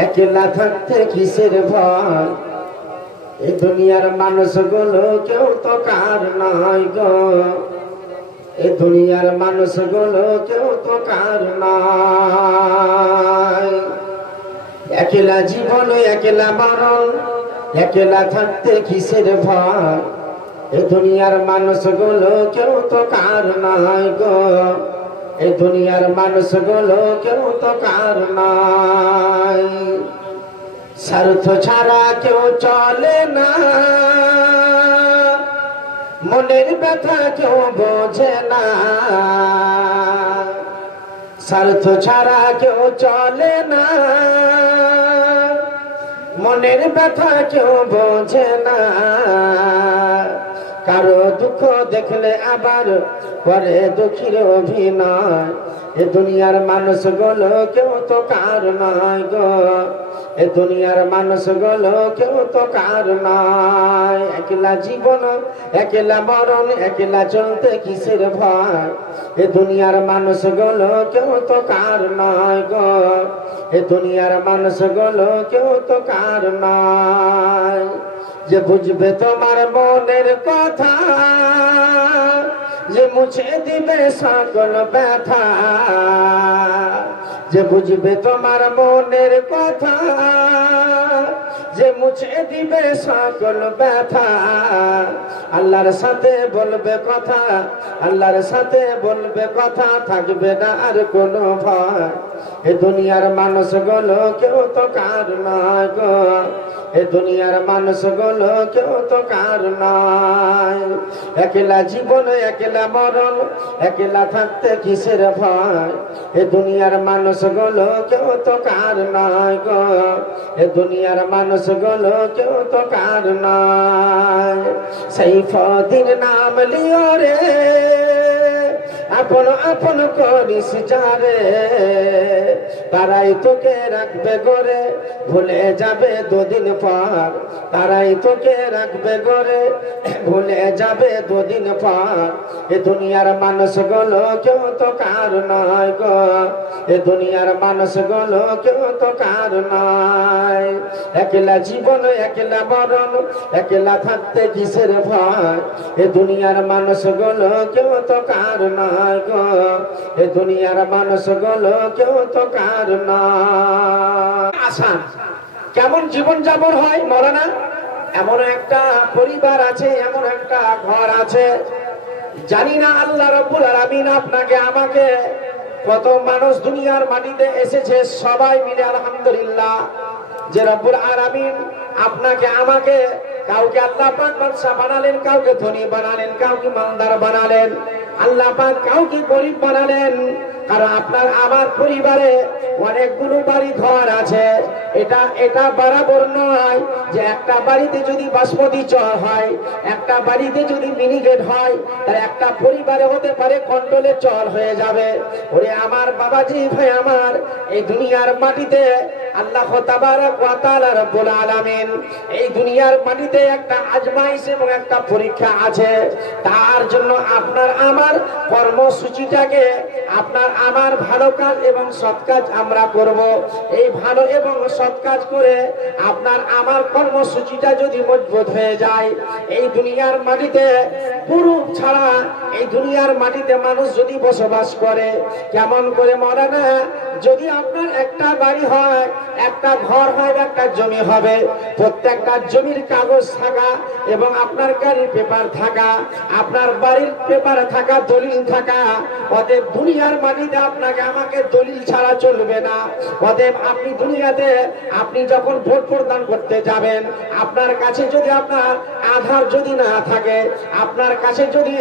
একলা থাকতে কিসের ভয়, এই দুনিয়ার মানুষগুলো কেউ তো কার নয় গো, এই দুনিয়ার মানুষগুলো কেউ তো কার নয়। একলা জীবন একলা মরণ, একলা থাকতে কিসের ভয়, এই দুনিয়ার মানুষগুলো কেউ তো কার নয় গো, এই দুনিয়ার মানুষগুলো কেউ তো কার নয়। স্বার্থ ছাড়া কেউ চলে না, মনের ব্যথা কেউ বোঝে না। স্বার্থ ছাড়া কেউ চলে না, মনের ব্যথা কেউ বোঝে না। কারো দুঃখ দেখলে আবার করে দুঃখীর অভিনয়, এ দুনিয়ার মানুষগুলো কেউ তো কার নয় গো, এ দুনিয়ার মানুষগুলো কেউ তো কার নয়। একলা জীবন একলা মরণ, একলা চলতে কিসের ভয়, এ দুনিয়ার মানুষগুলো কেউ তো কার নয় গো, এ দুনিয়ার মানুষগুলো কেউ তো কার নয়। যে বুঝবে তোমার মনের কথা, যে মুছে দিবে সকল ব্যথা, যে বুঝবে তোমার মনের কথা, যে মুছে দিবে সকল ব্যথা। আল্লাহর সাথে বলবে কথা, আল্লাহর সাথে বলবে কথা, থাকবে না আর কোনো ভয়। এ দুনিয়ার মানুষগুলো কেউ তো কার নয় গো, এ দুনিয়ার মানুষগুলো কেউ তো কার নয়। একলা জীবন একলা মরণ, একলা থাকতে কিসের ভয়, এ দুনিয়ার মানুষগুলো কেউ তো কার নয় গো, এ দুনিয়ার মানুষগুলো কেউ তো কার নয়। সাইফুদ্দিন নাম লিও রে, আপন আপন করিস যারে, তারাই তোকে রাখবে গরে, ভুলে যাবে দুদিন পর। তারাই তোকে রাখবে গরে, ভুলে যাবে দুদিন পর। এ দুনিয়ার মানুষগুলো কেউ তো কার নয় গো, এ দুনিয়ার মানুষগুলো কেউ তো কার নয়। একলা জীবন একলা মরণ, একলা থাকতে কিসের ভয়, এ দুনিয়ার মানুষগুলো কেউ তো কার নয় গো, এ দুনিয়ার মানুষগুলো কেউ তো কার নয়। আসান কেমন জীবন যাপন হয় মরানা, এমন একটা পরিবার আছে, এমন একটা ঘর আছে। জানি না আল্লাহ রাব্বুল আলামিন আপনাকে আমাকে, কত মানুষ দুনিয়ার মাটিতে এসেছে, সবাই মিলে আলহামদুলিল্লাহ যে রব্বুল আলামিন আপনাকে আমাকে, কাউকে আল্লাহ পাক বাদশা বানালেন, কাউকে ধনী বানালেন, কাউকে মালদার বানালেন, আল্লাহ পাক কাউকে গরিব বানালেন। কারণ আপনার আমার পরিবারে অনেকগুলো বাড়ি ঘর আছে। এটা বরাবর নয় যে একটা বাড়িতে যদি বাসমতি চাল হয়, একটা বাড়িতে যদি মিনিকেট হয়, তার একটা পরিবারে হতে পারে কন্ট্রোলের চাল হয়ে যাবে। ওরে আমার বাবাজি ভাই আমার, এই দুনিয়ার মাটিতে আল্লাহ তাবারক ওয়া তাআলা রব্বুল আলামিন এই দুনিয়ার মাটিতে একটা আজমাইশ এবং একটা পরীক্ষা আছে। তার জন্য আপনার আমার কর্মসূচিটাকে, আপনার আমার ভালো কাজ এবং সৎ কাজ আমরা করব। এই ভালো এবং সৎ কাজ করে আপনার আমার কর্মসূচিটা যদি মজবুত হয়ে যায়, এই দুনিয়ার মাটিতে পুরুষ ছাড়া এই দুনিয়ার মাটিতে মানুষ যদি বসবাস করে, কেমন করে মরে না। যদি আপনার একটা বাড়ি হয়, একটা ঘর হয়, একটা জমি হবে, প্রত্যেকটা জমির কাগজ থাকা এবং আপনার গাড়ির পেপার থাকা, আপনার বাড়ির পেপার থাকা, দলিল থাকা। অতএব দুনিয়ার মাটিতে আপনাকে আমাকে দলিল ছাড়া চলবে না। অতএব আপনি দুনিয়াতে আপনি যখন ভোট প্রদান করতে যাবেন, আপনার কাছে যদি আপনার আধার যদি না থাকে, আপনার কাছে যদি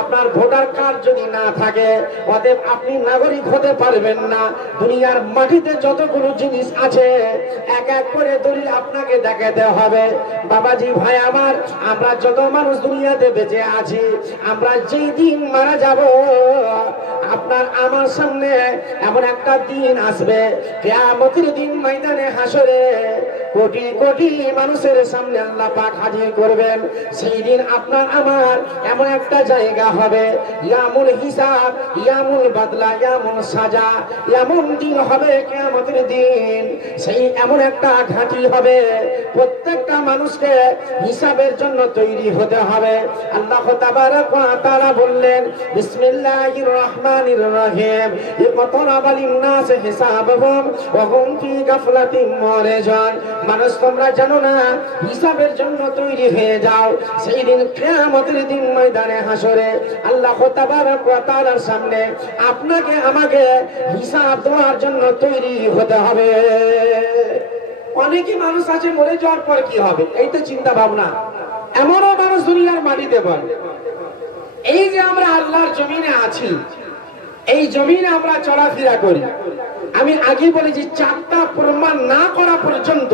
আপনার ভোটার কার্ড যদি না থাকে, অতএব আপনি নাগরিক হতে পারবেন না। দুনিয়ার মাটিতে যতগুলো জিনিস আছে এক এক করে দলিল আপনাকে দেখাতে হবে। বাবাজি ভাই আমার, আমরা যত মানুষ দুনিয়াতে বেঁচে আছি, আমরা যেই দিন মারা যাব, আপনার আমার সামনে এমন একটা দিন আসবে, কিয়ামতের দিন, ময়দানে হাসরে কোটি কোটি মানুষের সামনে আল্লাহ পাক হাজির করবেন। সেই দিন আপনার আমার এমন একটা জায়গা হবে, ইয়ামুল হিসাব, ইয়ামুল বদলা, ইয়ামুল সাজা, এমন দিন হবে কিয়ামতের দিন। সেই এমন একটা ঘাঁটি হবে, প্রত্যেকটা মানুষকে হিসাবের জন্য তৈরি হতে হবে। আল্লাহ তাবারক ওয়া তাআলা বললেন, বিসমিল্লাহির রহমানির রহিম, ইকতারাবা লিন-নাস হিসাবুহুম ওয়া হুম ফি গাফলাতিন মুরিজান। মানুষ তোমরা জানো না, হিসাবের জন্য তৈরি হয়ে যাও। সেই দিন কিয়ামতের দিন ময়দানে হাসরে আল্লাহ তাবারক ওয়া তাআলার সামনে আপনাকে আমাকে হিসাব দেওয়ার জন্য তৈরি হতে হবে। অনেকই মানুষ আছে মরে যাওয়ার পর কি হবে এই তো চিন্তা ভাবনা। এমনও মানুষ দুনিয়ার মাটিতে বলে, এই যে আমরা আল্লাহর জমিনে আছি, এই জমিনে আমরা চলাফেরা করি, আমি আগে বলেছি চারটা প্রমাণ না করা পর্যন্ত,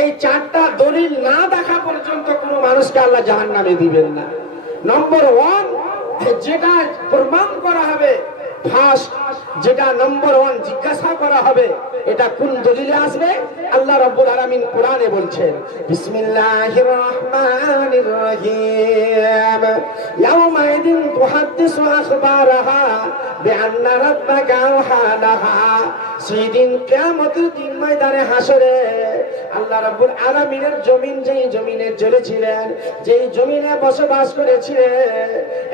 এই চারটা দলিল না দেখা পর্যন্ত কোনো মানুষকে আল্লাহ জাহান্নামে দিবেন না। নম্বর ওয়ান, যেটা প্রমাণ করা হবে, ফার্স্ট যেটা নম্বর ওয়ান জিজ্ঞাসা করা হবে, এটা কোন দলিলে আসবে? আল্লাহ রাব্বুল আলামিন কোরআনে বলছেন, বিসমিল্লাহির রহমানির রহিম, ইয়াউমাইদিন তুহাদ্দিসু আখবারাহা বিআন্না রাব্বাকা আওহা লাহা। সেদিন কিয়ামতের দিন ময়দানে হাসরে আল্লাহ রাব্বুল আলামিনের জমিন, যেই জমিনে চলেছিলেন, যেই জমিনে বসবাস করেছিলেন,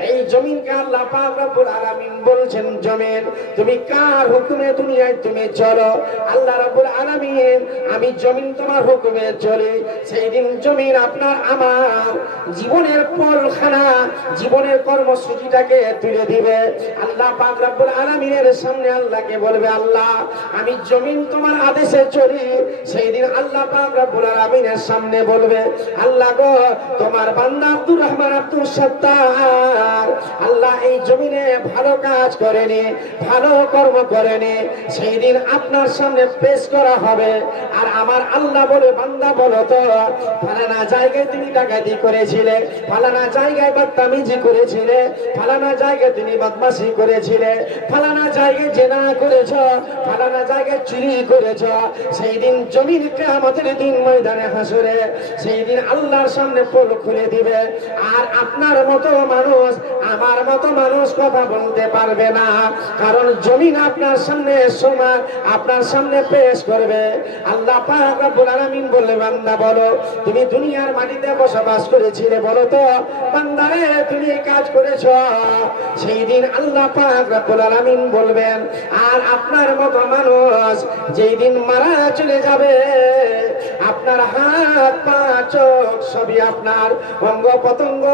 এই জমিনকে আল্লাহ পাক রাব্বুল আলামিন বলছেন, জমিন তুমি কার হুকুমে দুনিয়ায় তুমি চলো? আল্লাহ রাব্বুল আলামিন, আমি জমিন তোমার হুকুমে চলি। সেই দিন জমিন আপনার আমার জীবনের পলখানা, জীবনের কর্মসূচিটাকে তুলে দিবে। আল্লাহ পাক রাব্বুল আলামিনের সামনে আল্লাহকে বলবে, আল্লাহ আমি জমিন তোমার আদেশে চলি। সেই দিন আল্লাহ পাক রব্বুল আলামিনের সামনে বলবে, আল্লাহ গো তোমার বান্দা আব্দুর রহমান আব্দুল সত্তার আল্লাহ এই জমিনে ভালো কাজ করেনি, ভালো কর্ম করেনি। সেই দিন আপনার সামনে পেশ করা হবে, আর আমার আল্লাহ বলে, বান্দা বলো তো ফালানা জায়গায় তুমি ডাকাতি করেছিলে, ফালানা জায়গায় বদতমিজি করেছিলে, ফালানা জায়গায় তুমি বদমাশি করেছিলে, ফালানা জায়গায় জেনা করেছ, ফালানা জায়গায় চুরি করেছ। সেই দিন জমিন কিয়ামতের দিন ময়দানে হাসরে সেই দিন আল্লাহর সামনে পোল খুলে দিবে, আর আপনার মতো মানুষ, আমার মতো মানুষ কথা বলতে পারবে না, কারণ জমিন আপনার সামনে সমান আপনার সামনে পেশ করবে। আল্লাহ পাক রব্বুল আলামিন বললে, বান্দা বলো তুমি দুনিয়ার মাটিতে বসবাস করেছিলে, বলো তো বান্দারে তুমি কাজ করেছো? সেই দিন আল্লাহ পাক রব্বুল আলামিন বলবেন, আর আপনার মতো মানুষ যেই দিন মারা চলে যাবে, আপনার হাত পা চোখ সবই আপনার অঙ্গ প্রত্যঙ্গ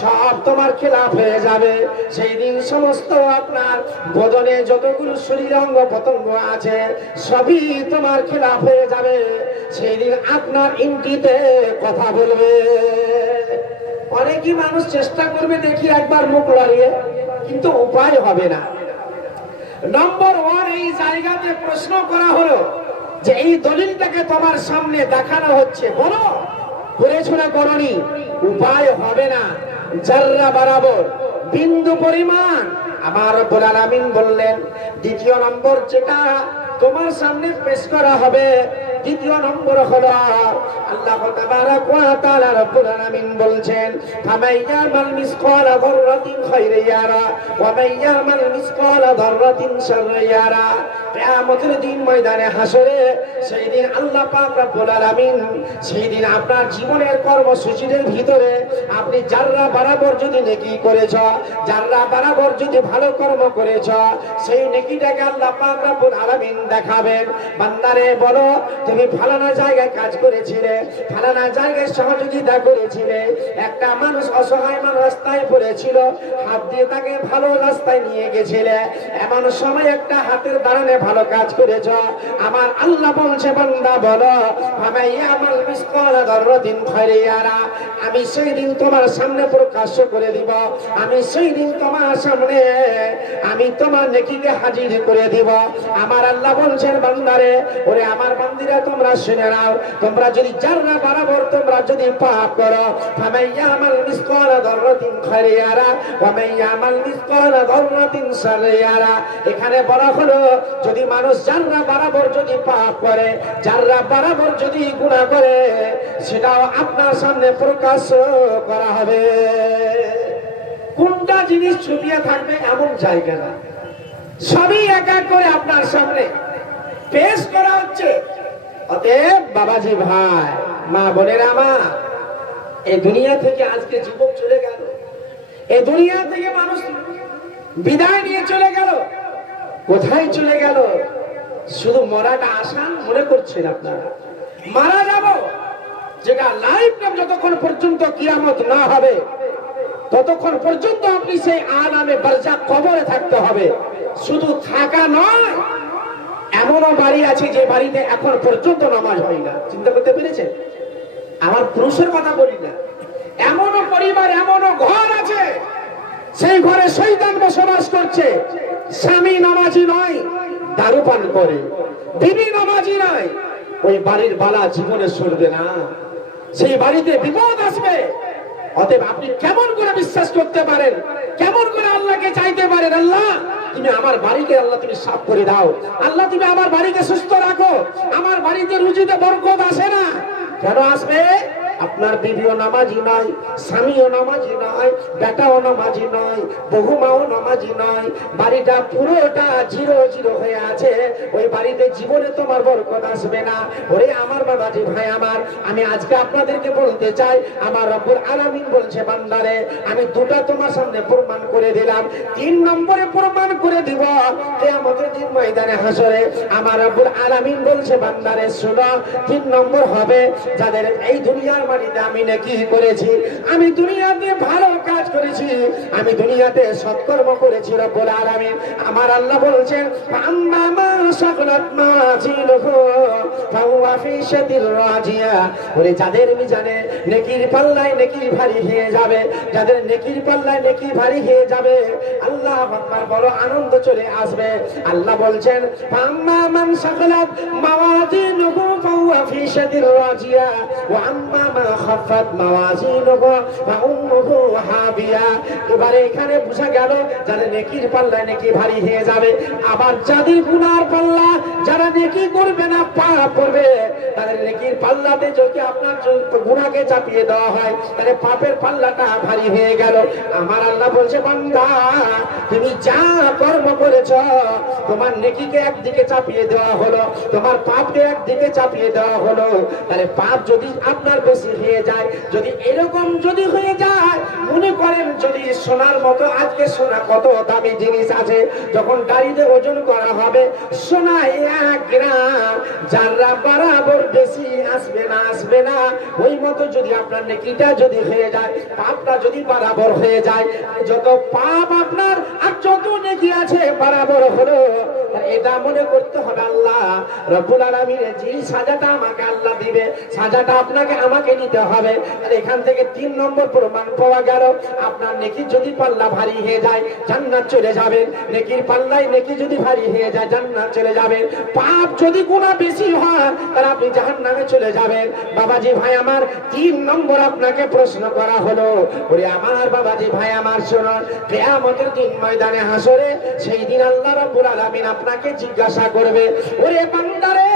সব তোমার খেলাফ হয়ে যাবে। সেই দিন সমস্ত আপনার বদনে যতগুলো শরীর অঙ্গ প্রত্যঙ্গ আছে সবই তোমার খেলাফ হয়ে যাবে। সেই দিন আপনার ইন্টিতে কথা বলবে। অনেকই মানুষ চেষ্টা করবে দেখি একবার মুখ লড়িয়ে, কিন্তু উপায় হবে না। নম্বর ওয়ান, এই জায়গাতে প্রশ্ন করা হলো যে এই দলিলটাকে তোমার সামনে দেখানো হচ্ছে, বলো করেছো না করনি? উপায় হবে না। জাররা বরাবর, বিন্দু পরিমাণ। আমার রব্বুল আলামিন বললেন, দ্বিতীয় নম্বর যেটা তোমার সামনে পেশ করা হবে, দ্বিতীয় নম্বর হলো আল্লাহ তাবারাক ওয়া তাআলা রব্বুল আলামিন বলছেন, ফামাইয়ামাল মিসকালা যাররাতিন খায়রান ইয়ারা ওয়া মাইয়ামাল মিসকালা যাররাতিন শাররান ইয়ারা। কিয়ামতের দিন ময়দানে হাসরে সেই দিন আল্লাহ পাক রব্বুল আলামিন সেই দিন আপনার জীবনের কর্মসূচির ভিতরে আপনি যাররা বরাবর যদি নেকি করেছ, যাররা বরাবর যদি ভালো কর্ম করেছ, সেই নেকিটাকে আল্লাহ পাক রব্বুল আলামিন দেখাবেন। বান্দারে বলো তুমি ফালানা জায়গায় কাজ করেছিলে, ফালানা জায়গায় সহযোগিতা করেছিলে, একটা মানুষ অসহায় মানুষ রাস্তায় পড়েছিল, হাত দিয়ে তাকে ভালো রাস্তায় নিয়ে গেছিলে, এমন সময় একটা হাতের দাঁড়ানে ভালো কাজ করেছ। আমার আল্লাহ বলছে, বান্দা বলো ফামাইয়ামাল মিসকালা যাররাতিন খায়রান ইয়ারা, আমি সেই দিন তোমার সামনে প্রকাশ্য করে দিব, আমি সেই দিন তোমার সামনে আমি তোমার নেকিকে হাজির করে দিব। আমার আল্লাহ বলছেন, বান্দারে ওরে আমার বান্দিরা তোমরা শুনে নাও, তোমরা যদি জাররা বরাবর তোমরা যদি পাপ করো, ফামাইয়ামাল মিসকালা যাররাতিন খায়রান ইয়ারা ওয়া মাইয়ামাল মিসকালা যাররাতিন শাররান ইয়ারা। এখানে বলা হলো যদি মানুষ জাররা বরাবর যদি পাপ করে, যারা বরাবর যদি গুনাহ করে সেটাও আপনার সামনে প্রকাশ করা হবে। কোনটা জিনিস ছুপিয়ে থাকবে এমন জায়গা না, সবই এক এক করে আপনার সামনে পেশ করা হচ্ছে। অতএব বাবাজি ভাই, মা বোনেরা আমার, এই দুনিয়া থেকে আজকে যুবক চলে গেল, এই দুনিয়া থেকে মানুষ বিদায় নিয়ে চলে গেল। কোথায় চলে গেল? শুধু মরাটা আসান মনে করছেন আপনারা? মারা যাব, যেটা লাইফ টাইম, যতক্ষণ পর্যন্ত কিয়ামত না হবে ততক্ষণ পর্যন্ত আপনি সেই আলামে বারজাখ কবরে থাকতে হবে। শুধু থাকা নয়, এমনও বাড়ি আছে যে বাড়িতে এখন পর্যন্ত নামাজ হয় না। চিন্তা করতে পেরেছেন? আমার পুরুষের কথা বলি না, এমনও পরিবার, এমনও ঘর আছে সেই ঘরে শয়তান বসবাস করছে। স্বামী নামাজি নয়, দারু পান করে, বিবি নামাজি নয়, ওই বাড়ির বালা জীবনে সরবে না, সেই বাড়িতে বিপদ আসবে। অতএব আপনি কেমন করে বিশ্বাস করতে পারেন, কেমন করে আল্লাহকে চাইতে পারেন, আল্লাহ তুমি আমার বাড়িকে, আল্লাহ তুমি সাফ করে দাও, আল্লাহ তুমি আমার বাড়িকে সুস্থ রাখো, আমার বাড়িতে রুজিতে বরকত আসে না? কেন আসবে? আপনার বিবিও নামাজি নয়, স্বামীও নামাজি নয়, বেটাও নামাজি নয়, বহুমাও নামাজি নয়, বাড়িটা পুরোটা জিরো জিরো হয়ে আছে। ওই বাড়িতে জীবনে তোমার বরকত আসবে না। ওরে আমার বাবাজি ভাই আমার, আমি আজকে আপনাদেরকে বলতে চাই, আমার রব্বুল আলামিন বলছে, বান্দারে আমি দুটো তোমার সামনে প্রমাণ করে দিলাম, 3 নম্বরে প্রমাণ করে দিব কিয়ামতের দিন ময়দানে হাসরে। আমার রব্বুল আলামিন বলছে, বান্দারে শোনো, 3 নম্বর হবে যাদের এই দুনিয়ার বাড়িতে আমি নেকি করেছি, আমি দুনিয়াতে ভালো কাজ করেছি, আমি দুনিয়াতে সৎকর্ম করেছি। রব্বুল আলামিন আমার আল্লাহ বলছেন, আম্মা মা সাকলাত মাজিলুহু ফাহুয়া ফি শাতির রাজিয়া। ওরে যাদের মিজানে নেকির পাল্লায় নেকি ভারী হয়ে যাবে, যাদের নেকির পাল্লায় নেকি ভারী হয়ে যাবে, আল্লাহ আকবার, বড় আনন্দ চলে আসবে। আল্লাহ বলছেন, আম্মা মান সাকলাত মাওয়াজিনুহু ফাহুয়া ফি শাতির রাজিয়া ওয়া আম্মা মা খাফাত মাওয়াজিনুহু ফাউম্মুহু হাবিয়া। এবারে এখানে বোঝা গেল যাদের নেকির পাল্লায় নেকি ভারী হয়ে যাবে। আবার যাদের গুনার পাল্লা, যারা নেকি করবে না, পাপ করবে, তাদের নেকির পাল্লাতে যদি আপনার গুনাহকে চাপিয়ে দেওয়া হয়, তাহলে পাপের পাল্লাটা ভারী হয়ে গেল। আমার আল্লাহ বলছে, বান্দা তুমি যা কর্ম করেছো, তোমার নেকিকে একদিকে চাপিয়ে দেওয়া হলো, তোমার পাপকে একদিকে চাপিয়ে দেওয়া হলো। তাহলে পাপ যদি আপনার বেশি হয়ে যায়, যদি এরকম যদি হয়ে যায়, মনে করেন যদি সোনার মতো, আজকে সোনা কত দামি জিনিস আছে, যখন গাড়িতে ওজন করা হবে, সোনা 1 গ্রাম যারা বরাবর বেশি আসবে না, আসবে না, ওই মতো যদি আপনার নেকিটা যদি হয়ে যায়, পাপটা যদি বরাবর হয়ে যায়, যত পাপ আপনার আর যত নেকি আছে বরাবর হলো, এটা মনে করতে হবে আল্লাহ রব্বুল আলামিনের যে সাজাটা আমাকে আল্লাহ দিবে, সাজাটা আপনাকে আমাকে নিতে হবে। আর এখান থেকে 3 নম্বর প্রমাণ পাওয়া গেল, আপনার নেকি যদি পাল্লা ভারী হয়ে যায়, জান্নাত চলে যাবেন। নেকির পাল্লায় নেকি যদি ভারী হয়ে যায়, জান্নাত চলে যাবেন। পাপ যদি গুনাহ বেশি হয়, তাহলে আপনি জাহান্নামে চলে যাবেন। বাবাজি ভাই আমার, 3 নম্বর আপনাকে প্রশ্ন করা হলো। ওরে আমার বাবাজি ভাই আমার, শুনুন, কিয়ামতের দিন ময়দানে হাসরে, সেই দিন আল্লাহ রাব্বুল আলামিন আপনাকে জিজ্ঞাসা করবে, ওরে বান্দারে,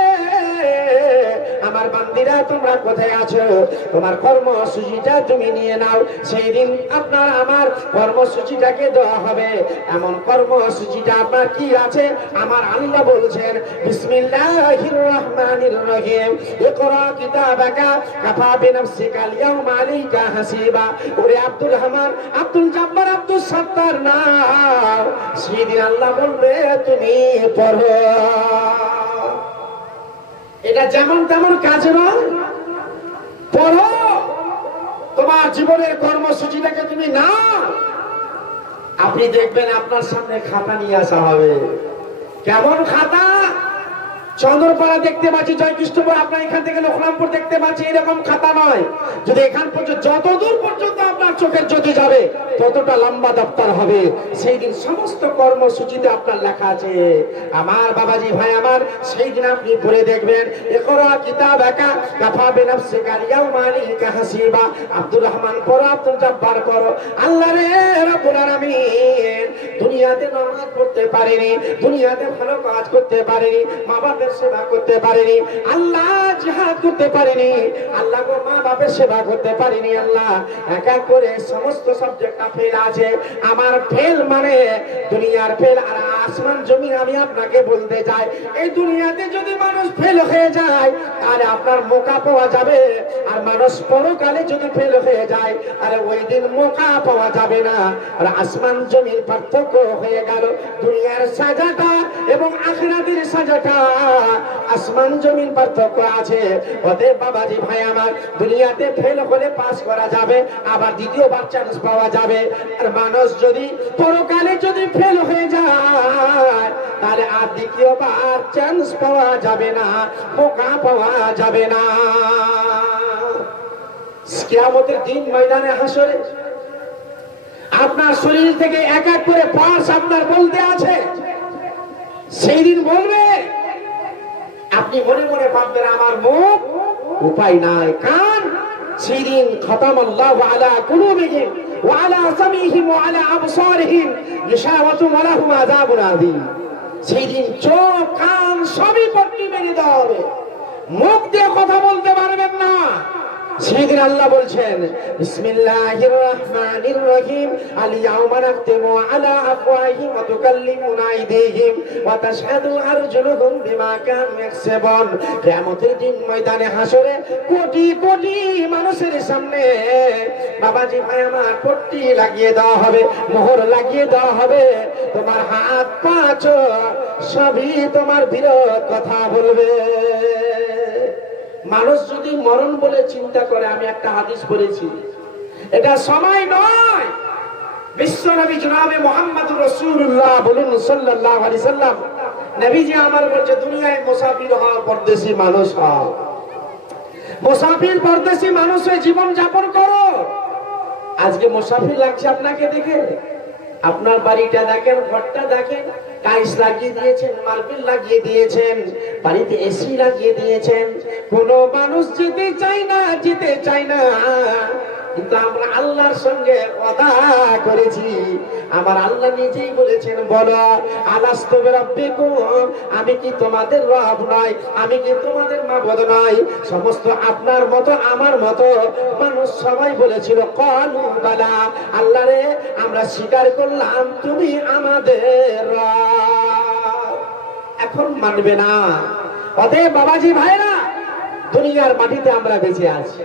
আমার বান্দিরা তোমরা কোথায় আছো? তোমার কর্মসূচিটা তুমি নিয়ে নাও। সেই দিন আপনার আমার কর্মসূচিটাকে দেওয়া হবে। এমন কর্মসূচিটা আপনার কি আছে? আমার আল্লাহ বলছেন, বিসমিল্লাহির রহমানির রহিম, ইকরা কিতাবাকা কাফা বিনাফসিকা আল-ইয়াওমা আলাইকা হাসিবা। ওরে আব্দুল রহমান, আব্দুল জব্বার, আব্দুল সত্তার না, সেদিন আল্লাহ বলবে তুমি পড়ো। এটা যেমন তেমন কাজ নয়, পড়ো, তোমার জীবনের কর্মসূচিটাকে তুমি না। আপনি দেখবেন আপনার সামনে খাতা নিয়ে আসা হবে। কেমন খাতা? চন্দ্রপাড়া দেখতে পাচ্ছি, জয়কৃষ্ণপুর, আপনার এখান থেকে লক্ষ্মণপুর দেখতে পাচ্ছি, এরকম খাতা নয়। যদি এখান পর্যন্ত, যত দূর পর্যন্ত আপনার চোখের জ্যোতি যাবে, ততটা লম্বা দপ্তর হবে। সেই দিন সমস্ত কর্মসূচিতে আপনার লেখা আছে। আমার বাবাজি ভাই আমার, সেই দিন আপনি পড়ে দেখবেন, ইকরা কিতাবাকা কাফা বিনাফসিকা আল-ইয়াওমা আলাইকা হাসিবা। আব্দুর রহমান পড়ো, আব্দুল জব্বার পড়ো। আল্লাহ রে রাব্বুল আলামিন দুনিয়াতে নামাজ পড়তে পারেনি, দুনিয়াতে ভালো কাজ করতে পারেনি, মা বাবা বাপের সেবা করতে পারিনি আল্লাহ, জিহাদ করতে পারিনি আল্লাহ গো, মা বাপের সেবা করতে পারিনি আল্লাহ, এক এক করে সমস্ত সাবজেক্টটা ফেল আছে। আমার ফেল মানে দুনিয়ার ফেল আর আসমান জমিন। আমি আপনাকে বলতে চাই, এই দুনিয়াতে যদি মানুষ ফেল হয়ে যায় তাহলে আপনার মোকা পাওয়া যাবে, আর মানুষ পরকালে যদি ফেল হয়ে যায় তাহলে ওই দিন মোকা পাওয়া যাবে না। আর আসমান জমির পার্থক্য হয়ে গেল, দুনিয়ার সাজাটা এবং আখিরাতের সাজাটা আসমান জমিন পার্থক্য আছে। অতএব বাবাজি ভাই আমার, দুনিয়াতে ফেল হলে পাস করা যাবে, আবার দ্বিতীয়বার চান্স পাওয়া যাবে। আর মানুষ যদি পরকালে যদি ফেল হয়ে যায় তাহলে আর দ্বিতীয়বার চান্স পাওয়া যাবে না, মৌকা পাওয়া যাবে না। কিয়ামতের দিন ময়দানে হাসরে আপনার শরীর থেকে এক এক করে পার্টস আপনার বলতে আছে, সেই দিন বলবে, আপনি মনে মনে ভাববেন আমার মুখ, উপায় নাই, কান, সেই দিন খতামাল্লাহু আলা কুলুবিহিম ওয়া আলা সামিহিম ওয়া আলা আবসারিহিম গিশাওয়াতুন ওয়া লাহুম আযাবুন আযীম। সেই দিন চোখ কান সবই পট্টি মেরে দেওয়া হবে, মুখ দিয়ে কথা বলতে পারবেন না। সেদিন আল্লাহ বলছেন, বিসমিল্লাহির রহমানির রহিম, আল ইয়াউমা নাখতিমু আলা আফওয়াহিহিম ওয়া তুকাল্লিমুনা আইদিহিম ওয়া তাশহাদু আরজুলুহুম বিমা কানু ইয়াকসিবুন। কিয়ামতের দিন ময়দানে হাসরে কোটি কোটি মানুষের সামনে বাবাজি ভাই আমার পট্টি লাগিয়ে দেওয়া হবে, মোহর লাগিয়ে দেওয়া হবে, তোমার হাত পা সবই তোমার বিরোধ কথা বলবে। মানুষ যদি মরণ বলে চিন্তা করে, আমি একটা হাদিস পড়েছি, এটা সময় নয়। বিশ্বনবী জনাবে মুহাম্মদুর রাসূলুল্লাহ বলুন সাল্লাল্লাহু আলাইহি সাল্লাম, নবীজি আমার বলছে, দুনিয়ায় মুসাফির হও, পরদেশী মানুষ হও, মুসাফির পরদেশী মানুষ হয়ে জীবন যাপন করো। আজকে মুসাফির লাগছে আপনাকে দেখে, আপনার বাড়িটা দেখেন, ঘরটা দেখেন, টাইলস লাগিয়ে দিয়েছেন, মার্বেল লাগিয়ে দিয়েছেন, বাড়িতে এসি লাগিয়ে দিয়েছেন, কোন মানুষ যেতে চায় না, যেতে চায় না। কিন্তু আমরা আল্লাহর সঙ্গে ওয়াদা করেছি, আমার আল্লাহ নিজেই বলেছেন, বলো আলাস্তু বিরাব্বিকুম, আমি কি তোমাদের রব নয়, আমি কি তোমাদের মাবুদ নয়? সমস্ত আপনার মতো আমার মতো মানুষ সবাই বলেছিল ক্বালু বালা, আল্লাহ রে আমরা স্বীকার করলাম তুমি আমাদের রব। এখন মানবে না। অতএব বাবাজি ভাইরা, দুনিয়ার মাটিতে আমরা বেঁচে আছি,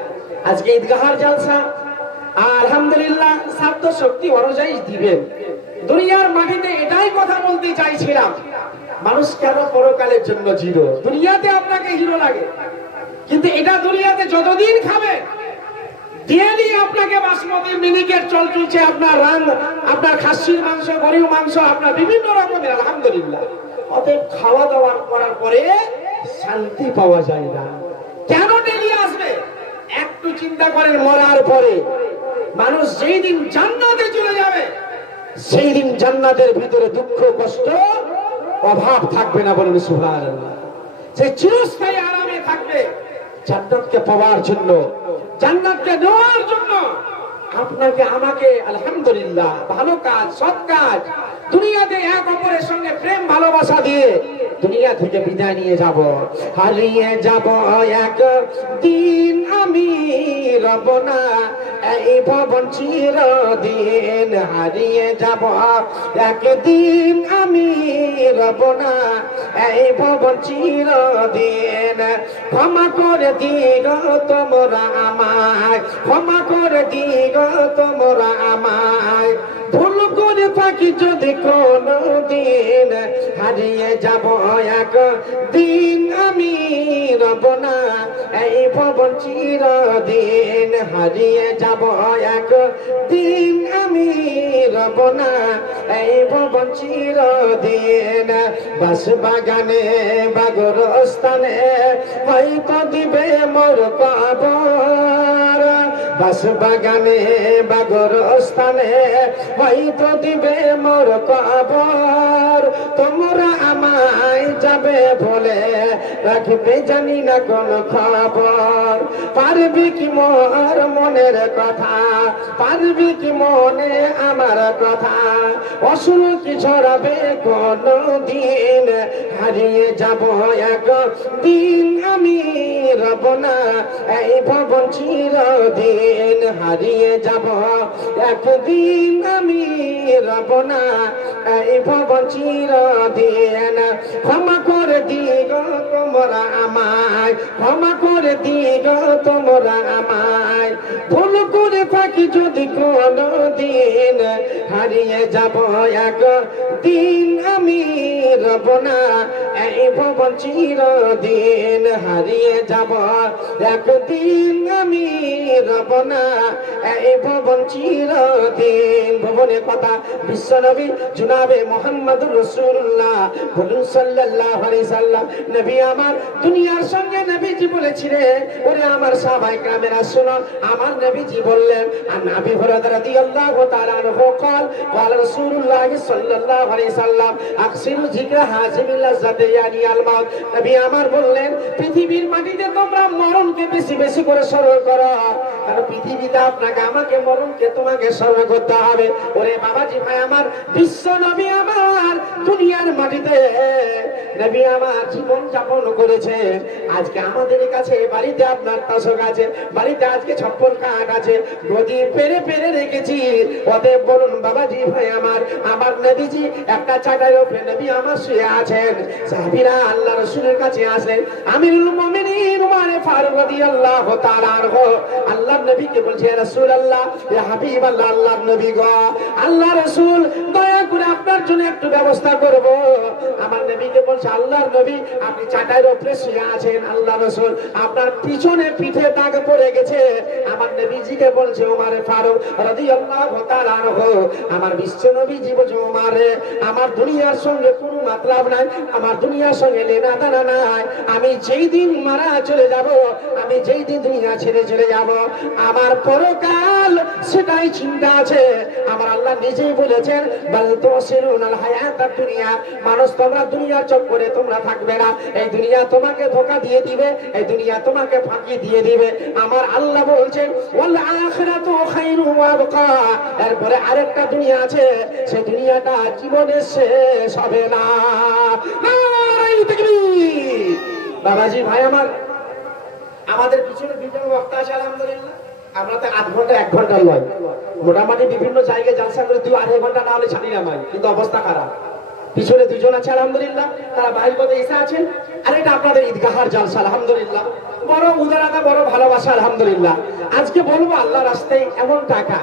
আজকে ঈদগাহার জালসা আলহামদুলিল্লাহ সাধ্য শক্তি অনুযায়ী দিবেন। দুনিয়ার মাটিতে এটাই কথা বলতে চাইছিলাম, মানুষ কেন পরকালের জন্য জিরো? দুনিয়াতে আপনাকে হিরো লাগে, কিন্তু এটা দুনিয়াতে যতদিন খাবে, ডেইলি আপনাকে বাসমতি মিনিকেট চল চলছে, আপনার রান, আপনার খাসির মাংস, গরুর মাংস, আপনার বিভিন্ন রকমের আলহামদুলিল্লাহ। অতএব খাওয়া দাওয়া করার পরে শান্তি পাওয়া যায় না। কেন ডেইলি আসবে? একটু চিন্তা করেন, মরার পরে মানুষ যেই দিন জান্নাতে চলে যাবে, সেই দিন জান্নাতের ভিতরে দুঃখ কষ্ট অভাব থাকবে না, বলেন সুবহানাল্লাহ। সে চিরস্থায়ী আরামে থাকবে। জান্নাতকে পাওয়ার জন্য, জান্নাতকে নেওয়ার জন্য আপনাকে আমাকে আলহামদুলিল্লাহ ভালো কাজ, সৎ কাজ, দুনিয়াতে এক অপরের সঙ্গে প্রেম ভালোবাসা দিয়ে দুনিয়া থেকে বিদায় নিয়ে যাব। হারিয়ে যাব একদিন আমি, রব না এই ভবন চিরদিন। হারিয়ে যাব একদিন আমি, রব না এই ভবন চিরদিন। ক্ষমা করে দিগো তোমরা আমায়, ক্ষমা করে দিগো তোমরা আমায়, ভুল করে থাকি যদি কোনো দিন। হারিয়ে যাব একদিন আমি, রব না এই ভবন চিরদিন। হারিয়ে যাব একদিন আমি, রব না এই ভবন চিরদিন। বাস বাগানে বাগরস্থানে হয়তো দিবে মোর কবর, বাস বাগানে বাগরস্থানে হয়তো দিবে মোর কবর। তোমরা আমায় যাবে বলে রাখবে জানি না কোন খবর। পারবি কি মোর মনের কথা, পারবি কি মনে আমার কথা, অসুর কি ছড়াবে কোন দিন। হারিয়ে যাব একদিন আমি রব না এই ভুবন চিরদিন হারিয়ে যাব একদিন আমি রব না এই ভুবন চিরদিন ক্ষমা করে দিও তোমরা আমায় ক্ষমা করে দিও তোমরা আমায় ভুল করে থাকি যদি কোনো দিন হারিয়ে যাব একদিন আমি রব না এই ভুবন চিরদিন হারিয়ে যাব একদিন আমি রব না এই ভুবন চিরদিন ভুবনের কথা বিশ্বনবী জনাবে মুহাম্মদুর রাসূলুল্লাহ বলুন সাল্লাল্লাহু আলাইহি সাল্লাম নবী আমার দুনিয়ার সঙ্গে নবীজি বলেছিলেন ওরে আমার সাহাবায়ে কেরামেরা শুনো আমার নবীজি বললেন আর নবী হুরায়রা রাদিয়াল্লাহু তাআলা আনহু قال قال رسول الله صلى الله عليه وسلم আকসিরু যিকরা হাজিমিল লাযাতি ইয়ানি আল মাউত নবী আমার বললেন পৃথিবীর মাটিতে তোমরা মরণকে বেশি বেশি করে স্মরণ করো কারণ পৃথিবীতে আপনাকে আমাকে মরণকে তোমাকে স্মরণ করতে হবে ওরে বাবাজি ভাই আমার বিশ্ব নবী আমার দুনিয়ার মাটিতে নবী আমার জীবন যাপন করেছে আজকে আমাদের কাছে বাড়িতে আপনার তাসক আছে বাড়িতে আজকে ছপ্পন কাঠ আছে নদী পেরে পেরে রেখেছি অতএব বলুন বাবাজি ভাই আমার নবীজি একটা চাটাইয়ের উপরে নবী আমার শুয়ে আছেন সাহাবীরা আল্লাহ রাসূলের কাছে আসেন আমিরুল মুমিনিন উমর ফারুক রাদিয়াল্লাহু তাআলা আনহু আল্লাহর নবীকে বলছে ইয়া রাসূলুল্লাহ ইয়া হাবিবাল্লাহ আল্লাহর নবী গো আল্লাহ রাসূল দয়া করে আপনার জন্য একটু ব্যবস্থা করব আমার নবীকে বলছে আল্লাহর নবী আপনি চাটাইয়ের উপরে শুয়ে আছেন আল্লাহ রাসূল আপনার পিছনে পিঠে দাগ পড়ে গেছে আমার নবীজিকে বলছে উমর ফারুক রাদিয়াল্লাহু তাআলা আনহু আমার বিশ্ব নবীজি বলছে উমর আমার দুনিয়ার সঙ্গে কোনো মাতলাব নাই আমার দুনিয়ার সঙ্গে লেনা দেনা নাই আমি যেই দিন মারা চলে যাব আমি যেই দিন দুনিয়া ছেড়ে চলে যাব আমার পরকাল সেটাই চিন্তা আছে আমার আল্লাহ নিজেই বলেছেন বাল তুসিরুনাল হায়াতাদ দুনিয়া মানুষ তোমরা দুনিয়ার চক্করে তোমরা থাকবে না এই দুনিয়া তোমাকে ধোঁকা দিয়ে দিবে এই দুনিয়া তোমাকে ফাঁকি দিয়ে দিবে আমার আল্লাহ বলছেন ওয়াল আখিরাতু খায়রু ওয়া আবকা এরপরে আরেকটা দুনিয়া আছে সেই দুনিয়াটা জীবনের শেষ হবে না নারায়ে তাকবীর বাবাজি ভাই আমার আমাদের পিছনে দুজন বক্তা আছে আলহামদুলিল্লাহ আমরা তো 8 ঘন্টা 1 ঘন্টা লয় মোটামুটি বিভিন্ন জায়গায় জলসা করে 2-2.5 ঘন্টা না হলে ছাড়ি না ভাই কিন্তু অবস্থা খারাপ পিছনে দুজন আছে আলহামদুলিল্লাহ তারা বাইরে কথা এসে আছেন আর এটা আপনাদের ঈদগাহের জলসা আলহামদুলিল্লাহ বড় উদারতা বড় ভালোবাসা আলহামদুলিল্লাহ আজকে বলবো আল্লাহর রাস্তায় এমন টাকা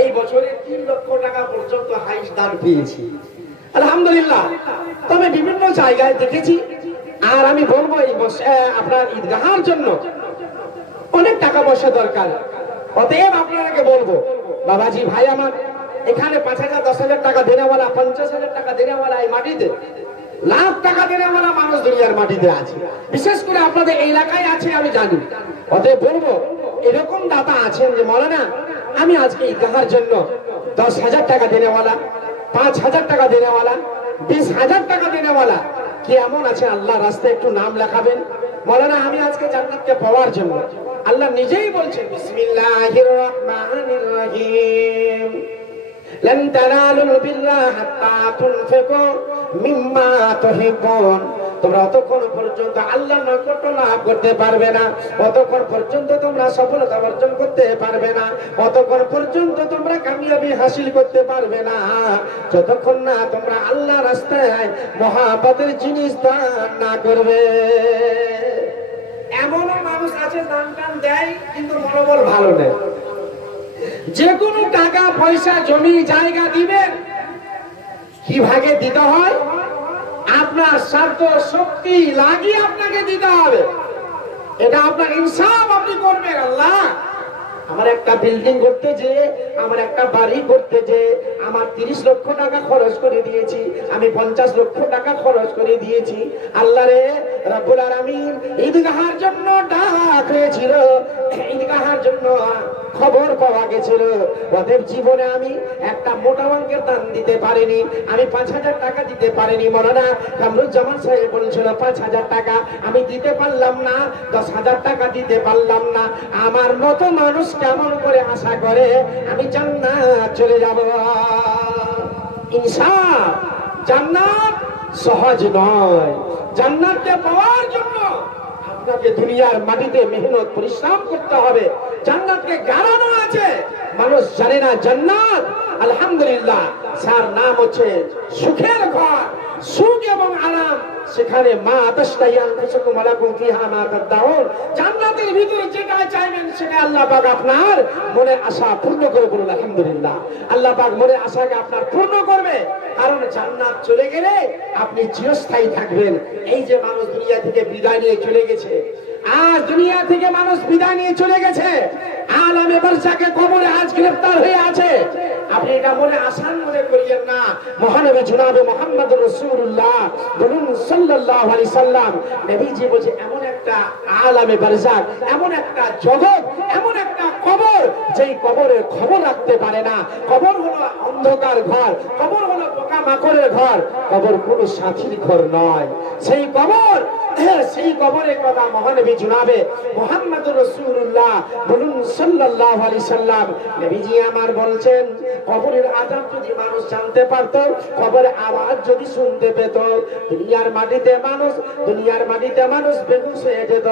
এই বছরে 3 লক্ষ টাকা পর্যন্ত হাইস্ট দান পেয়েছি আলহামদুলিল্লাহ তবে বিভিন্ন জায়গায় দেখেছি আর আমি বলবো এই আপনার ঈদগাহের জন্য অনেক টাকা পয়সা দরকার অতএব আপনাকে বলবো বাবাজি ভাই আমার এখানে 5,000 10,000 টাকা দেনেওয়ালা 50,000 টাকা দেনেওয়ালা এই মাটিতে লাখ টাকা দেনেওয়ালা মানুষ দুনিয়ার মাটিতে আছে বিশেষ করে আপনাদের এই এলাকায় আছে আমি জানি অতএব বলবো এরকম দাতা আছেন যে মাওলানা আমি আজকে ঈদগাহের জন্য 10,000 টাকা দেনেওয়ালা 5,000 টাকা দেনেওয়ালা 20,000 টাকা দেনেওয়ালা কি এমন আছে আল্লাহর রাস্তায় একটু নাম লেখাবেন মাওলানা আমি আজকে জান্নাতকে পাওয়ার জন্য আল্লাহ নিজেই বলছেন বিসমিল্লাহির রহমানির রহিম لن تنالوا البر حتى تنفقوا مما تحبون তোমরা অতক্ষণ পর্যন্ত আল্লাহর নৈকট্য লাভ করতে পারবে না অতক্ষণ পর্যন্ত তোমরা সফলতা অর্জন করতে পারবে না অতক্ষণ পর্যন্ত তোমরা কামিয়াবি হাসিল করতে পারবে না যতক্ষণ না তোমরা আল্লাহর রাস্তায় মহব্বতের জিনিস দান না করবে এমন মানুষ আছে দান টান দেয় কিন্তু মনোবল ভালো নেই যে কোনো টাকা পয়সা জমি জায়গা দিবেন কি ভাগে দিতে হয় আপনার স্বার্থ শক্তি লাগিয়ে আপনাকে দিতে হবে এটা আপনার ইনসাফ আপনি করবেন আল্লাহ আমার একটা বিল্ডিং করতে যে আমার একটা বাড়ি করতে যে আমার 30 লক্ষ টাকা খরচ করে দিয়েছি আমি 50 লক্ষ টাকা খরচ করে দিয়েছি আল্লাহ রে রব্বুল আলামিন ঈদগাহের জন্য ডাক হয়েছিল ঈদগাহের জন্য খবর পাওয়া গেছিল ওদের জীবনে আমি একটা মোটা অঙ্কের দান দিতে পারিনি আমি 5,000 টাকা দিতে পারিনি মাওলানা কামরুজ্জামান সাহেব বলেছিল 5,000 টাকা আমি দিতে পারলাম না 10,000 টাকা দিতে পারলাম না আমার মতো মানুষ কেমন করে আশা করে আমি জান্নাত চলে যাব ইনশাআল্লাহ জান্নাত সহজ নয় জান্নাতকে পাওয়ার জন্য আপনাকে দুনিয়ার মাটিতে মেহনত পরিশ্রম করতে হবে। জান্নাতকে গাড়ানো আছে, মানুষ জানে না জান্নাত আলহামদুলিল্লাহ যার নাম হচ্ছে সুখের ঘর, সুখ এবং আরাম। সেখানে মা তাশতাইয়ান ফুসুকুম ওয়ালাকুম ফিহা মা তাদাউন, জান্নাতের ভিতরে যেটা চাইবেন সেটা আল্লাহ পাক আপনার মনে আশা পূর্ণ করে বলুন আলহামদুলিল্লাহ। আল্লাহ পাক মনে আশাকে আপনার পূর্ণ করবে, কারণ জান্নাত চলে গেলে আপনি চিরস্থায়ী থাকবেন। এই যে মানুষ দুনিয়া থেকে বিদায় নিয়ে চলে গেছে, আজ দুনিয়া থেকে মানুষ বিদায় নিয়ে চলে গেছে, আলামে বারজাকে কবরে আজ গ্রেফতার হয়ে আছে। আপনি এটা মনে আসান মনে করিয়েন না। মহানবী জনাবে মুহাম্মদুর রাসূলুল্লাহ বলুন সাল্লাল্লাহু আলাইহি সাল্লাম, নবীজি বলেছে এমন একটা আলামে বারজাক, এমন একটা জগৎ, এমন একটা কবর যেই কবরের খবর রাখতে পারে না। কবর হলো অন্ধকার ঘর, কবর হলো পোকামাকড়ের ঘর, কবর কোনো সাথীর ঘর নয়। সেই কবর, সেই কবরের কথা মহানবী জনাবে মুহাম্মদুর রাসূলুল্লাহ বলুন সাল্লাল্লাহু আলাইহি সাল্লাম, নবীজি আমার বলছেন কবরের আযাব যদি মানুষ জানতে পারত, কবরের আওয়াজ যদি শুনতে পেত, দুনিয়ার মাটিতে মানুষ বেহুশ হয়ে যেত,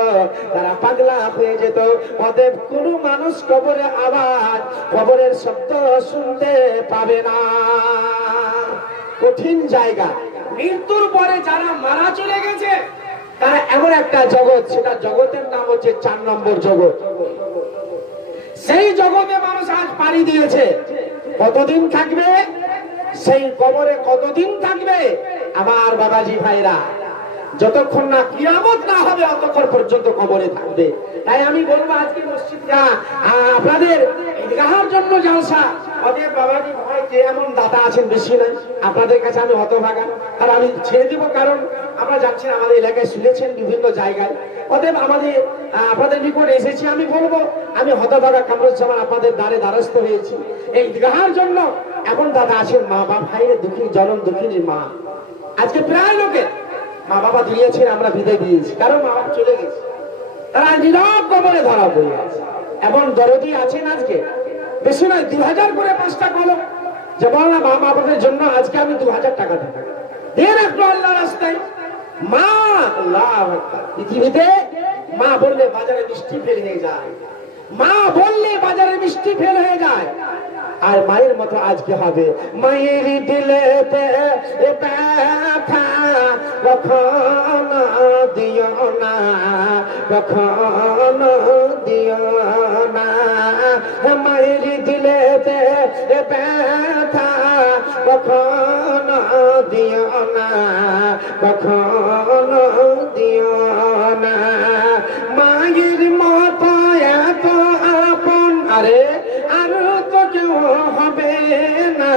তারা পাগলা হয়ে যেত। অতএব কোনো মানুষ কবরের আওয়াজ, কবরের শব্দ শুনতে পাবে না। কঠিন জায়গা। মৃত্যুর পরে যারা মারা চলে গেছে তারা এমন একটা জগৎ, সেটা জগতের নাম হচ্ছে 4 নম্বর জগৎ। সেই জগতে মানুষ আজ পাড়ি দিয়েছে। কতদিন থাকবে সেই কবরে, কতদিন থাকবে আমার বাবাজি ভাইরা? যতক্ষণ না কিয়ামত না হবে ততক্ষণ পর্যন্ত কবরে থাকবে। তাই আমি বলবো আজকে মসজিদটা আপনাদের ঈদগাহের জন্য জলসা। অতএব বাবাজি ভাই যে এমন দাতা আছেন বেশি নাই, আপনাদের কাছে আমি হতভাগা, আর আমি ছেড়ে দিব, কারণ আমরা যাচ্ছি আমাদের এলাকায়, শুনেছেন বিভিন্ন জায়গায়। অতএব আপনাদের নিকট এসেছি, আমি বলবো আমি হতভাগা কামরুজ্জামান আপনাদের দ্বারে দ্বারস্থ হয়েছি এই ঈদগাহের জন্য। এমন দাদা আছেন মা বাবা ভাইয়ের দুঃখী, জনম দুঃখিনী মা। আজকে প্রায় লোকের মা বাবা দিয়েছেন, আমরা বিদায় দিয়েছি, কারণ মা বাবা চলে গেছে, তারা নীরব কবরে ধরা পড়ে আছে। এমন দরদি আছেন আজকে বেশি নয়, 2000 করে 5টা কলম, যে বললাম মা বাবাদের জন্য আজকে আমি 2000 টাকা দিয়ে রাখলো আল্লাহ রাস্তায়। মা আল্লাহ পৃথিবীতে মা বললে বাজারে মিষ্টি ফেল হয়ে যায়, মা বললে বাজারে মিষ্টি ফেল হয়ে যায়। আর মায়ের মতো আজকে হবে, মায়ের দিলেতে ব্যথা কখনো দিও না, কখনো দিও না, মায়ের দিলেতে ব্যথা কখনো দিও না, কখনো দিও না। মায়ের মতো এত আপন আরে আর তো কেউ হবে না,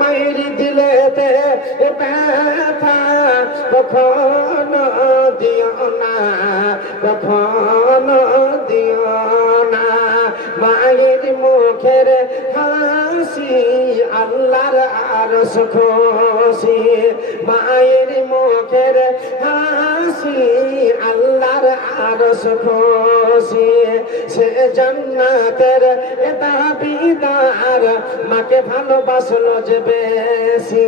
মায়ের দিলেতে ব্যথা কখনো দিও না, কখনো দিও না। মায়ের মুখের হাসি আল্লাহর আরশ খুশি, মায়ের মুখের হাসি আল্লাহর আরশ খুশি। সে জান্নাতের দাবিদার, মাকে ভালোবাসলো যে বেশি,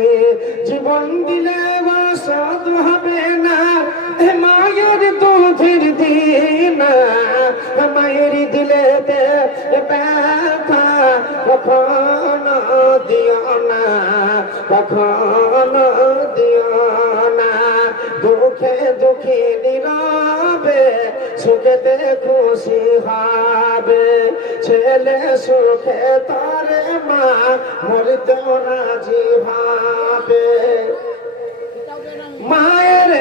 জীবন দিলে শোধ হবে না মায়ের দুধের দিনা, মায়ের দিলেতে ব্যথা কখনো দিও না, কখনো দিও না। দুঃখে দুঃখে নীরবে, সুখেতে খুশি হবে, ছেলে সুখে তারে মা মরতেও রাজি হবে। মায়ের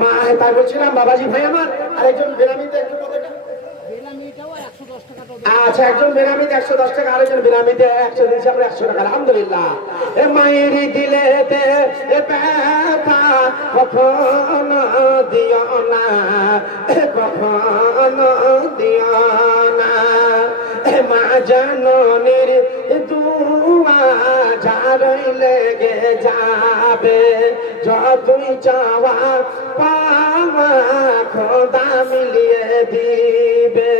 মা তাই বলছিলাম বাবাজি ভাই আমার, আরেকজন বেনামিতে একটু কতটা, আচ্ছা একজন বেনামিতে 110 টাকা, আরেকজন বেনামিতে 100 দিয়েছি আমরা 100 টাকা আলহামদুলিল্লাহ। মায়ের দিলেতে ব্যথা কখনো দিও না, কখনো দিও না। মা জননীর দুয়া যারই লেগে যাবে, যতই চাওয়া পাওয়া খোদা মিলিয়ে দিবে।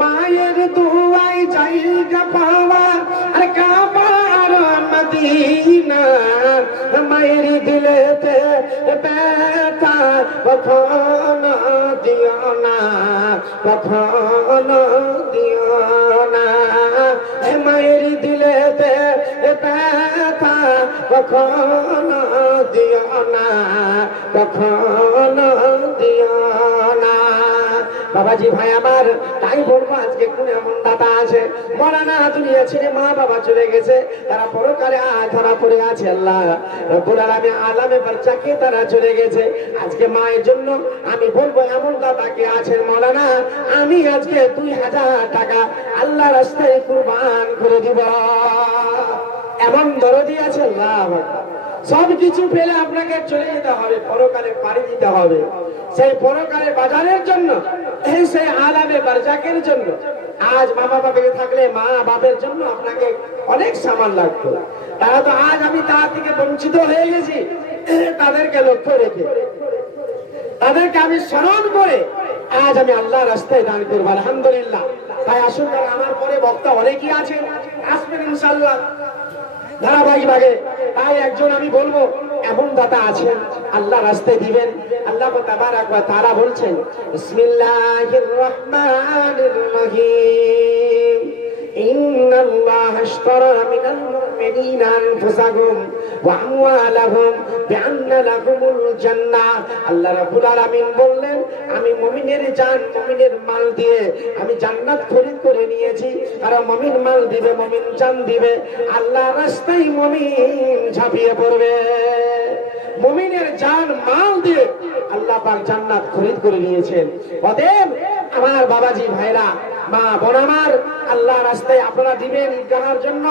মায়ের দুয়াই জায়গা পাওয়া আর কাবার মদিনা, মায়ের দিলেতে ব্যথা কখনো দিও না, কখনো দিও না। মায়ের দিলেতে ব্যথা কখনো দিও না, কখনো দিও না। বাবাজি ভাই আমার, তাই বলবো আজকে কোন এমন দাদা আছে মরানা দুনিয়া ছেড়ে মা বাবা চলে গেছে, তারা পরকালে ধরা পড়ে আছে। আল্লাহ রব্বুল আলামিন আলামে বারজাখে তারা চলে গেছে। আজকে মায়ের জন্য আমি বলবো এমন দাদা কে আছেন মরানা, আমি আজকে 2000 টাকা আল্লাহ রাস্তায় কুরবান করে দিব। এমন দরদি আছে আল্লাহ। সব কিছু ফেলে আপনাকে চলে যেতে হবে, পরকালে পাড়ি দিতে হবে। সেই পরকালে বাজারের জন্য, সেই আলামে বারজাকের জন্য। আজ মা বাবা বেঁচে থাকলে মা বাবার জন্য আপনাকে অনেক সামান লাগতো, তারা তো আজ আমি তার থেকে বঞ্চিত হয়ে গেছি। তাদেরকে লক্ষ্য রেখে, তাদেরকে আমি স্মরণ করে আজ আমি আল্লাহ রাস্তায় দান করবো আলহামদুলিল্লাহ। তাই আসুন, আমার পরে বক্তা অনেকেই আছেন, আসবেন ইনশাআল্লাহ ধারাবাহিক ভাবে। তাই একজন আমি বলবো এমন দাতা আছেন আল্লাহ রাস্তায় দিবেন। আল্লাহ তাবারাক ওয়া তাআলা বলছেন বিসমিল্লাহির রহমানির রহিম, ইন্নাল্লাহা আশতারা মিনাল মুমিনিনা আনফুসাহুম ওয়া আমওয়ালাহুম বিআন্না লাহুমুল জান্নাহ। আল্লাহ রাব্বুল আলামিন বললেন, আমি মুমিনের জান মুমিনের মাল দিয়ে আমি জান্নাত খরিদ করে নিয়েছি। আর মুমিন মাল দিবে, মুমিন জান দিবে, আল্লাহ রাস্তায় মুমিন ঝাঁপিয়ে পড়বে। মুমিনের জান মাল দিয়ে আল্লাহ পাক জান্নাত খরিদ করে নিয়েছেন। অতএব আমার বাবাজি ভাইরা, মা বোন আমার, আল্লাহ রাস্তায় আপনারা দিবেন ঈদগাহের জন্য।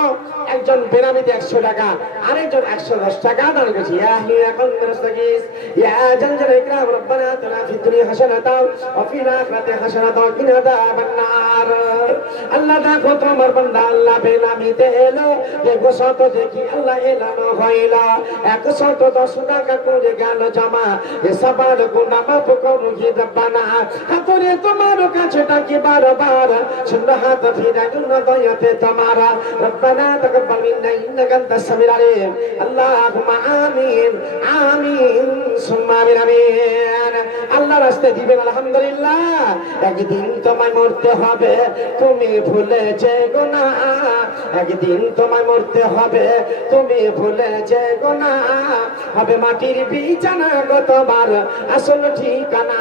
একজন বেনামিতে 100 টাকা, আরেকজন 110 টাকা দান করেছে। ইয়া হিয়া কুনতুম মুস্তাগীস ইয়া জালজাল ইকরাম রব্বানা আতিনা ফিদ দুনিয়া হাসানাতাও ওয়া ফিল আখিরাতি হাসানাতাও ওয়া কিনা আযাবান নার। আল্লাহ দেখো তোমার বান্দা আল্লাহ বেনামিতে এলো, দেখো শত দেখি আল্লাহ এলানো হইলা 110 টাকা করে গেল জমা। এ সবার গুনাহ মাফ করো হে রব্বানা। হাতরে তোমার কাছে ডাকি বারবার, শুনলো হাত ফিরাইলো না দয়াতে তোমারা। রব্বানা তাকাব্বাল মিন্না ইন্নাকা আনতাস সামিউল আলিম। আল্লাহুম্মা আমিন আমিন সুম্মা আমিন আমিন। আল্লাহ রাস্তায় দিবেন আলহামদুলিল্লাহ। একদিন তোমায় মরতে হবে, তুমি ভুলে যেও না। একদিন তোমায় মরতে হবে, তুমি ভুলে যেও না। হবে মাটির বিছানা গো তোমার আসল ঠিকানা,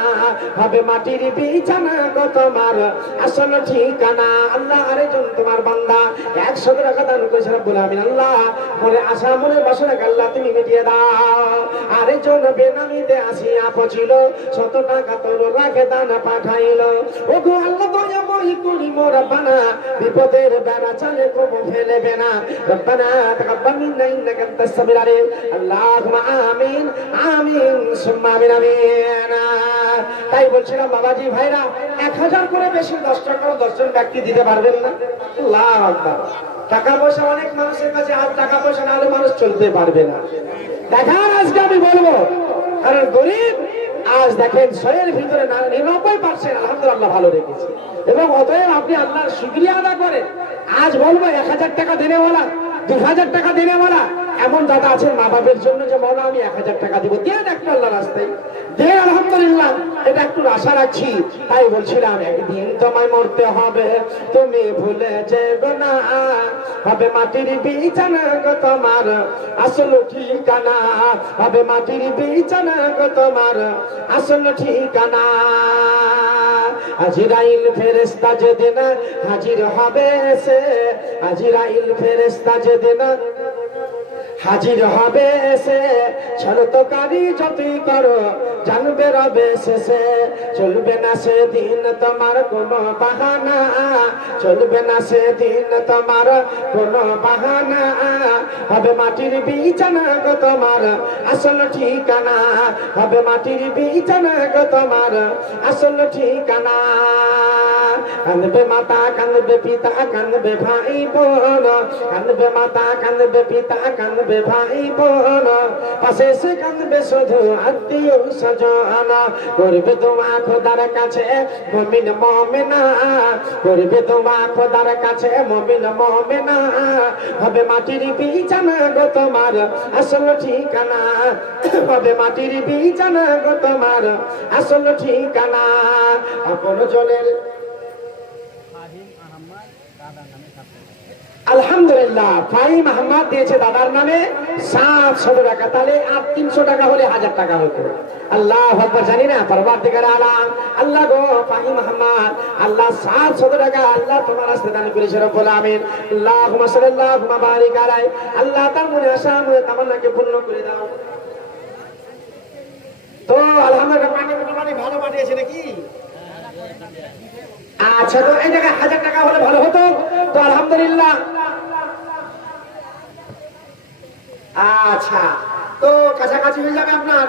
হবে মাটির বিছানা গো তোমার আসল ঠিকানা। আল্লাহ আরেকজন তোমার বান্দা 100 টাকা দান করেছে রব্বুল আলামিন। আল্লাহ মনে আশা মনে বাসনা আল্লাহ তুমি মিটিয়ে দাও। আরেকজন বেনামিতে আসিয়া পৌঁছিল, 100 টাকা তোর রাখে দান পাঠাইল। ওগো আল্লাহ দয়াময় করি মোর রব্বানা, বিপদের বেড়া চলে কবু ফেলেবে না। রব্বানা তাকাব্বাল মিন্না ইন্নাকা আনতাস সামিউল আলিম। আল্লাহুম্মা আমিন আমিন সুম্মা আমিন আমিন। তাই বলছিলাম বাবাজি ভাইরা, 1000 করে বেশি 10 টাকা 10 জন ব্যক্তি দিতে পারবেন না। আল্লাহু আকবার। টাকা পয়সা অনেক মানুষের কাছে, আর টাকা পয়সা না হলে মানুষ চলতে পারবে না। দেখার আজকে আমি বলবো, কারণ গরিব আজ দেখেন 100 এর ভিতরে 99% আলহামদুলিল্লাহ ভালো রেখেছে। এবং অতএব আপনি আল্লাহর শুকরিয়া আদা করেন। আজ বলবো 1000 টাকা দেনেওয়ালা, 2000 টাকা দেনেওয়ালা এমন দাদা আছেন মা বাবার জন্য, যে মনে আমি 1000 টাকা দিব, দেন একটু আল্লাহ রাস্তায় দেন আলহামদুলিল্লাহ। এটা একটু আশা রাখছি। তাই বলছিলাম একদিন তোমায় মরতে হবে, তুমি ভুলে যেও না। হবে মাটির বিছানা গো তোমার আসল ঠিকানা, হবে মাটির বিছানা গো তোমার আসল ঠিকানা। আজরাইল ফেরেশতা যেদিন হাজির হবে সে, আজরাইল ফেরেশতা যেদিন হাজির হবে সে, ছলতকারী যতই করো জানবে রবে শেষে। চলবে না সেদিন তোমার কোনো বাহানা, চলবে না সেদিন তোমার কোনো বাহানা। হবে মাটির বিছানা গো তোমার আসল ঠিকানা, হবে মাটির বিছানা গো তোমার আসল ঠিকানা। কাঁদবে মাতা কাঁদবে পিতা কাঁদবে ভাই বোন, কাঁদবে মাতা কাঁদবে পিতা কাঁদবে ভাই বোন, পাশে সে কাঁদবে শুধু আত্মীয় স্বজন। জানা করবে দোয়া খোদার কাছে মুমিন মুমিনা করবে দোয়া খোদার কাছে মুমিন মুমিনা হবে মাটির বিছানা গো তোমার আসল ঠিকানা হবে মাটির বিছানা গো তোমার আসল ঠিকানা আপন জনের আলহামদুলিল্লাহ ফাহিম আহমদ দিয়েছে দাদার নামে 700 টাকা, তাহলে আর 300 টাকা হলে 1000 টাকা হতো। আল্লাহু আকবার, জানি না পরবর্তীকার আলাম আল্লাহ গো ফাহিম আহমদ আল্লাহ 700 টাকা আল্লাহ তোমার রাস্তায় দান করেছে রব্বুল আমিন। আল্লাহুম্মা সাল্লাল্লাহু ওয়া বারিক আলাইহি, আল্লাহ তার মনে আশা মনে তামান্নাকে পূর্ণ করে দাও। তো আলহামদুলিল্লাহ পানি ভালো পাঠিয়েছে নাকি? আচ্ছা, তো এই জায়গায় 1000 টাকা হলে ভালো হতো। তো আলহামদুলিল্লাহ, আচ্ছা তো কাছাকাছি হয়ে যাবে আপনার।